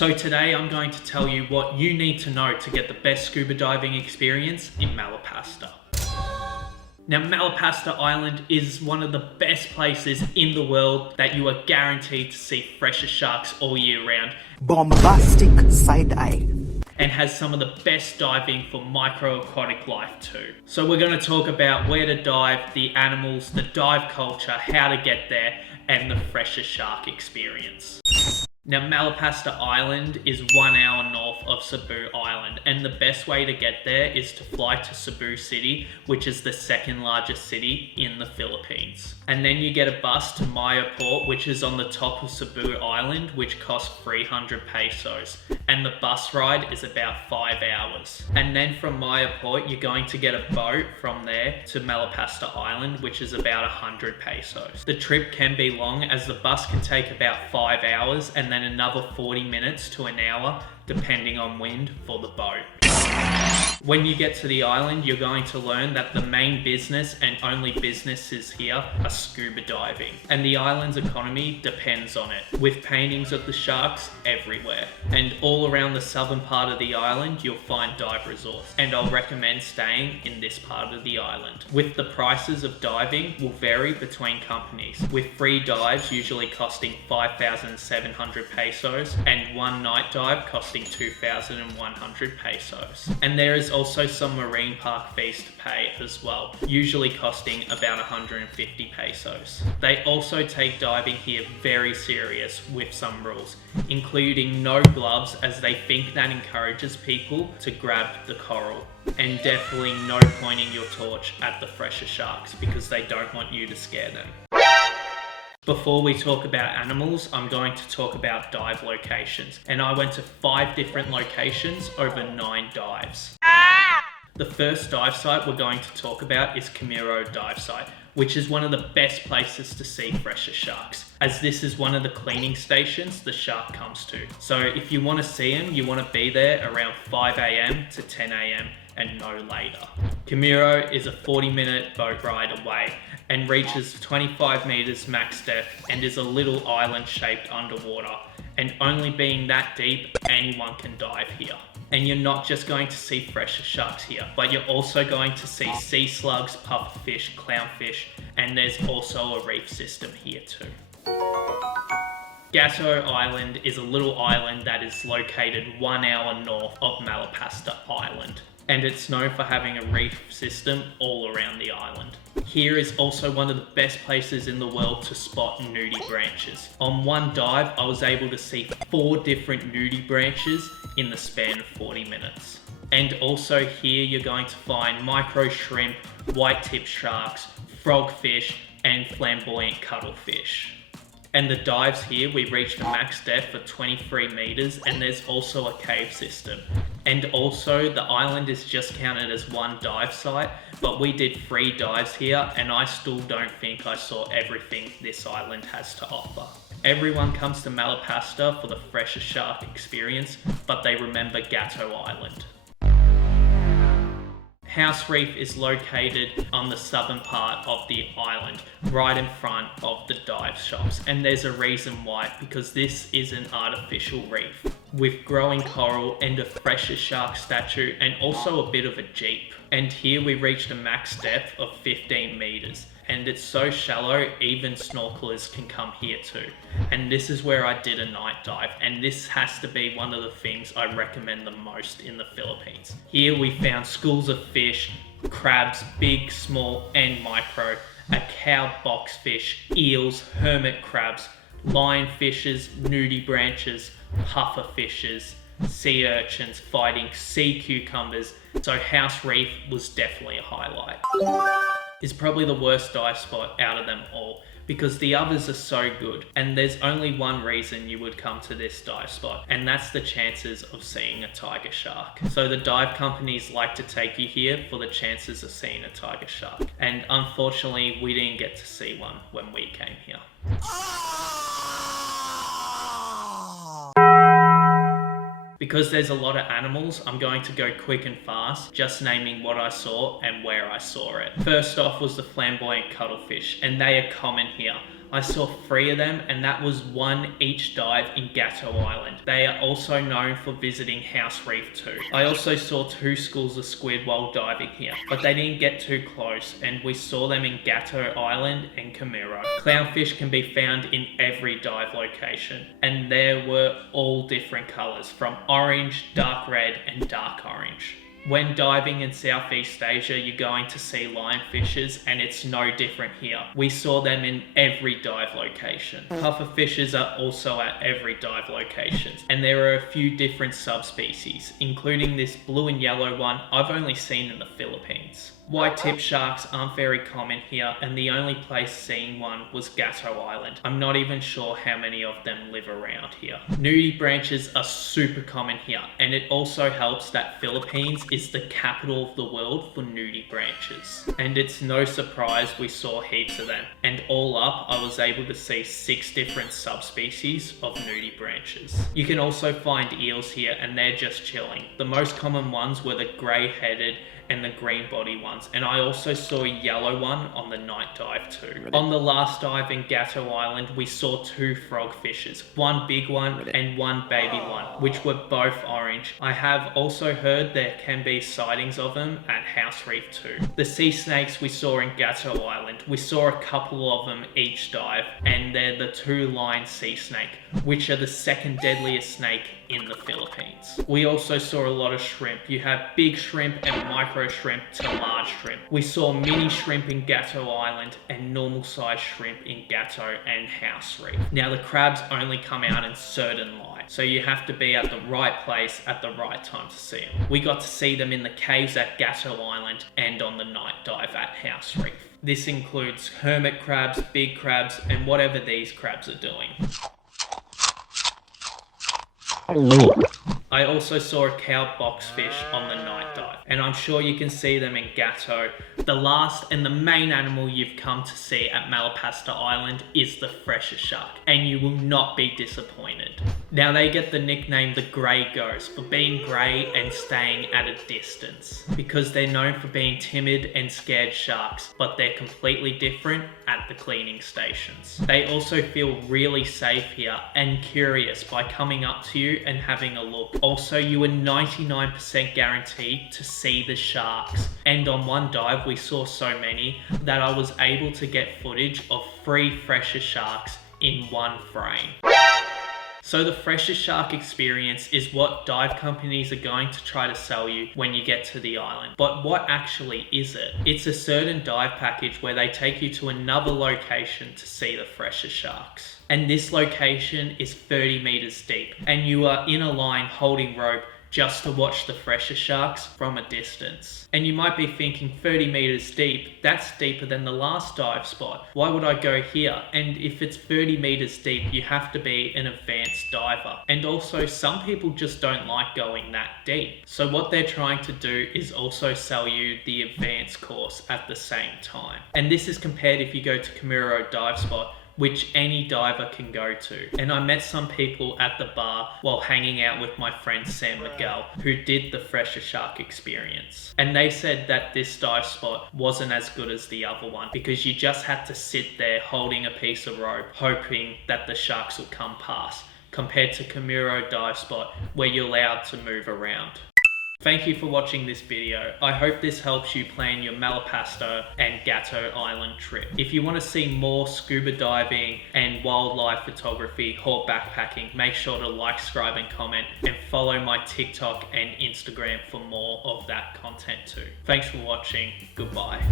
So today I'm going to tell you what you need to know to get the best scuba diving experience in Malapasta. Now, Malapasta Island is one of the best places in the world that you are guaranteed to see fresher sharks all year round. Bombastic side eye. And has some of the best diving for microaquatic life too. So we're going to talk about where to dive, the animals, the dive culture, how to get there, and the fresher shark experience. Now, Malapasta Island is 1 hour north of Cebu Island, and the best way to get there is to fly to Cebu City, which is the second largest city in the Philippines. And then you get a bus to Maya Port, which is on the top of Cebu Island, which costs 300 pesos. And the bus ride is about 5 hours. And then from Maya Port, you're going to get a boat from there to Malapasta Island, which is about 100 pesos. The trip can be long, as the bus can take about 5 hours and then another 40 minutes to an hour, depending on wind, for the boat. When you get to the island, you're going to learn that the main business and only businesses here are scuba diving. And the island's economy depends on it, with paintings of the sharks everywhere. And all around the southern part of the island, you'll find dive resorts. And I'll recommend staying in this part of the island. With the prices of diving will vary between companies, with free dives usually costing 5,700 pesos and one night dive costing 2,100 pesos. And there is also some marine park fees to pay as well, usually costing about 150 pesos. They also take diving here very serious with some rules, including no gloves, as they think that encourages people to grab the coral. And definitely no pointing your torch at the fresher sharks, because they don't want you to scare them. Before we talk about animals, I'm going to talk about dive locations. And I went to 5 different locations over 9 dives. The first dive site we're going to talk about is Camiro Dive Site, which is one of the best places to see fresher sharks, as this is one of the cleaning stations the shark comes to. So if you want to see them, you want to be there around 5 a.m. to 10 a.m. and no later. Camiro is a 40-minute boat ride away and reaches 25 meters max depth and is a little island shaped underwater. And only being that deep, anyone can dive here. And you're not just going to see fresher sharks here, but you're also going to see sea slugs, pufferfish, clownfish, and there's also a reef system here too. Gato Island is a little island that is located 1 hour north of Malapasta Island, and it's known for having a reef system all around the island. Here is also one of the best places in the world to spot nudie branches. On one dive, I was able to see 4 different nudie branches in the span of 40 minutes. And also here you're going to find micro shrimp, white-tip sharks, frogfish, and flamboyant cuttlefish. And the dives here, we reached a max depth of 23 meters, and there's also a cave system. And also the island is just counted as one dive site, but we did 3 dives here, and I still don't think I saw everything this island has to offer. Everyone comes to Malapasta for the fresher shark experience, but they remember Gato Island. House Reef is located on the southern part of the island, right in front of the dive shops. And there's a reason why, because this is an artificial reef with growing coral and a fresher shark statue, and also a bit of a jeep. And here we reached a max depth of 15 meters. And it's so shallow, even snorkelers can come here too. And this is where I did a night dive, and this has to be one of the things I recommend the most in the Philippines. Here we found schools of fish, crabs, big, small, and micro, a cow boxfish, eels, hermit crabs, lionfishes, nudie branches, puffer fishes, sea urchins fighting sea cucumbers. So House Reef was definitely a highlight. Is probably the worst dive spot out of them all, because the others are so good, and there's only one reason you would come to this dive spot, and that's the chances of seeing a tiger shark. So the dive companies like to take you here for the chances of seeing a tiger shark, and unfortunately we didn't get to see one when we came here. Because there's a lot of animals, I'm going to go quick and fast, just naming what I saw and where I saw it. First off was the flamboyant cuttlefish, and they are common here. I saw 3 of them, and that was 1 each dive in Gatto Island. They are also known for visiting House Reef too. I also saw 2 schools of squid while diving here, but they didn't get too close, and we saw them in Gatto Island and Kamiro. Clownfish can be found in every dive location, and there were all different colours, from orange, dark red and dark orange. When diving in Southeast Asia, you're going to see lionfishes, and it's no different here. We saw them in every dive location. Pufferfishes are also at every dive location, and there are a few different subspecies, including this blue and yellow one I've only seen in the Philippines. White tip sharks aren't very common here, and the only place seeing one was Gatto Island. I'm not even sure how many of them live around here. Nudibranches are super common here, and it also helps that Philippines is the capital of the world for nudibranches. And it's no surprise we saw heaps of them, and all up I was able to see 6 different subspecies of nudibranches. You can also find eels here, and they're just chilling. The most common ones were the grey-headed and the green body ones, and I also saw a yellow one on the night dive too. On the last dive in Gatto Island, we saw 2 frogfishes, 1 big one and 1 baby one, which were both orange. I have also heard there can be sightings of them at House Reef too. The sea snakes we saw in Gatto Island, we saw a couple of them each dive, and they're the 2-line sea snake, which are the 2nd deadliest snake in the Philippines. We also saw a lot of shrimp. You have big shrimp and micro shrimp to large shrimp. We saw mini shrimp in Gatto Island and normal sized shrimp in Gatto and House Reef. Now the crabs only come out in certain light, so you have to be at the right place at the right time to see them. We got to see them in the caves at Gatto Island and on the night dive at House Reef. This includes hermit crabs, big crabs, and whatever these crabs are doing. I also saw a cow boxfish on the night dive, and I'm sure you can see them in Gatto. The last and the main animal you've come to see at Malapasta Island is the fresher shark, and you will not be disappointed. Now they get the nickname the Grey Ghost for being grey and staying at a distance, because they're known for being timid and scared sharks, but they're completely different at the cleaning stations. They also feel really safe here and curious by coming up to you and having a look. Also, you are 99% guaranteed to see the sharks, and on one dive we saw so many that I was able to get footage of 3 fresher sharks in one frame. So the fresher shark experience is what dive companies are going to try to sell you when you get to the island. But what actually is it? It's a certain dive package where they take you to another location to see the fresher sharks. And this location is 30 meters deep, and you are in a line holding rope just to watch the fresher sharks from a distance. And you might be thinking 30 meters deep, that's deeper than the last dive spot. Why would I go here? And if it's 30 meters deep, you have to be an advanced diver. And also some people just don't like going that deep. So what they're trying to do is also sell you the advanced course at the same time. And this is compared if you go to Kamiro Dive Spot, which any diver can go to. And I met some people at the bar while hanging out with my friend Sam Miguel, who did the fresher shark experience. And they said that this dive spot wasn't as good as the other one, because you just had to sit there holding a piece of rope, hoping that the sharks would come past, compared to Kamiro Dive Spot, where you're allowed to move around. Thank you for watching this video. I hope this helps you plan your Malapasta and Gatto Island trip. If you want to see more scuba diving and wildlife photography or backpacking, make sure to like, subscribe and comment, and follow my TikTok and Instagram for more of that content too. Thanks for watching. Goodbye.